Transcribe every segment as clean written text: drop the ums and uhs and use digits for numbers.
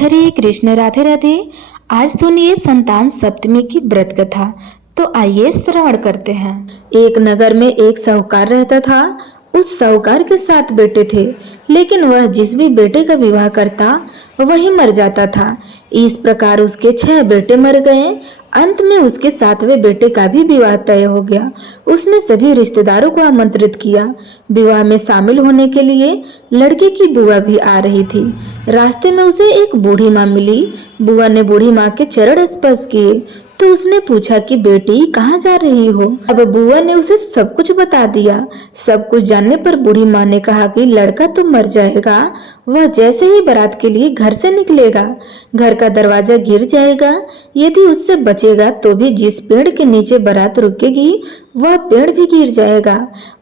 हरे कृष्ण, राधे राधे। आज सुनिए संतान सप्तमी की व्रत कथा। तो आइए श्रवण करते हैं। एक नगर में एक साहूकार रहता था। उस साहूकार के 7 बेटे थे, लेकिन वह जिस भी बेटे का विवाह करता वही मर जाता था। इस प्रकार उसके 6 बेटे मर गए। अंत में उसके 7वें बेटे का भी विवाह तय हो गया। उसने सभी रिश्तेदारों को आमंत्रित किया। विवाह में शामिल होने के लिए लड़के की बुआ भी आ रही थी। रास्ते में उसे एक बूढ़ी माँ मिली। बुआ ने बूढ़ी माँ के चरण स्पर्श किए तो उसने पूछा कि बेटी कहाँ जा रही हो। अब बुआ ने उसे सब कुछ बता दिया। सब कुछ जानने पर बूढ़ी माँ ने कहा कि लड़का तो मर जाएगा, वह जैसे ही बारात के लिए घर से निकलेगा घर का दरवाजा गिर जाएगा। यदि उससे बचेगा तो भी जिस पेड़ के नीचे बारात रुकेगी वह पेड़ भी गिर जाएगा।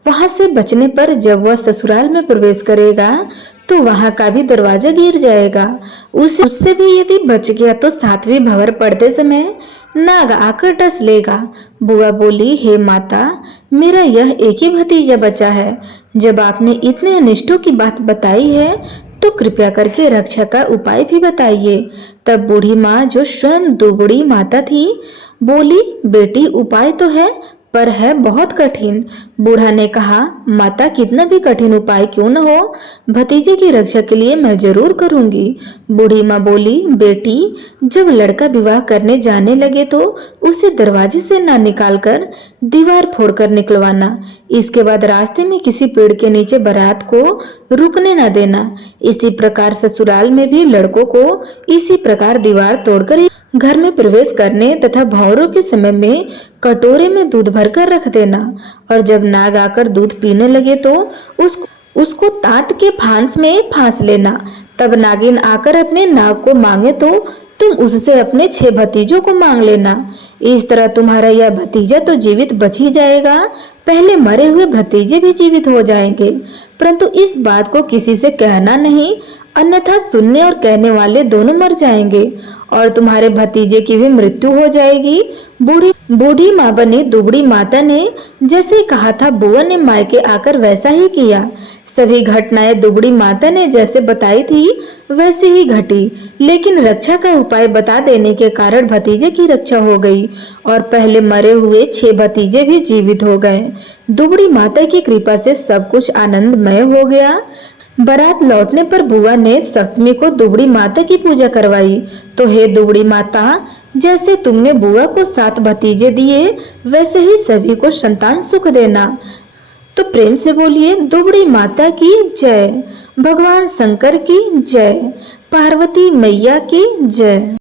वहां से बचने पर जब वह ससुराल में प्रवेश करेगा तो वहां का भी दरवाजा गिर जाएगा। उससे भी यदि बच गया तो 7वीं भंवर पड़ते समय नाग आकर डस लेगा। बुआ बोली, हे माता, मेरा यह एक ही भतीजा बचा है। जब आपने इतने अनिष्टों की बात बताई है तो कृपया करके रक्षा का उपाय भी बताइए। तब बूढ़ी माँ, जो स्वयं दुबड़ी माता थी, बोली, बेटी उपाय तो है पर है बहुत कठिन। बूढ़ा ने कहा, माता कितना भी कठिन उपाय क्यों न हो, भतीजे की रक्षा के लिए मैं जरूर करूंगी। बूढ़ी माँ बोली, बेटी जब लड़का विवाह करने जाने लगे तो उसे दरवाजे से ना निकालकर दीवार फोड़कर निकलवाना। इसके बाद रास्ते में किसी पेड़ के नीचे बारात को रुकने न देना। इसी प्रकार ससुराल में भी लड़कों को इसी प्रकार दीवार तोड़कर घर में प्रवेश करने तथा भंवरों के समय में कटोरे में दूध भरकर रख देना। और जब नाग आकर दूध पीने लगे तो उसको तांत के फांस में फांस लेना। तब नागिन आकर अपने नाग को मांगे तो तुम उससे अपने 6 भतीजों को मांग लेना। इस तरह तुम्हारा यह भतीजा तो जीवित बच ही जाएगा, पहले मरे हुए भतीजे भी जीवित हो जाएंगे। परंतु इस बात को किसी से कहना नहीं, अन्यथा सुनने और कहने वाले दोनों मर जाएंगे और तुम्हारे भतीजे की भी मृत्यु हो जाएगी। बूढ़ी माँ बनी दुबड़ी माता ने जैसे कहा था, बुआ ने मायके आकर वैसा ही किया। सभी घटनाएं दुबड़ी माता ने जैसे बताई थी वैसे ही घटी, लेकिन रक्षा का उपाय बता देने के कारण भतीजे की रक्षा हो गई और पहले मरे हुए 6 भतीजे भी जीवित हो गए। दुबड़ी माता की कृपा से सब कुछ आनंदमय हो गया। बारात लौटने पर बुआ ने सप्तमी को दुबड़ी माता की पूजा करवाई। तो हे दुबड़ी माता, जैसे तुमने बुआ को 7 भतीजे दिए वैसे ही सभी को संतान सुख देना। तो प्रेम से बोलिए, दुबड़ी माता की जय, भगवान शंकर की जय, पार्वती मैया की जय।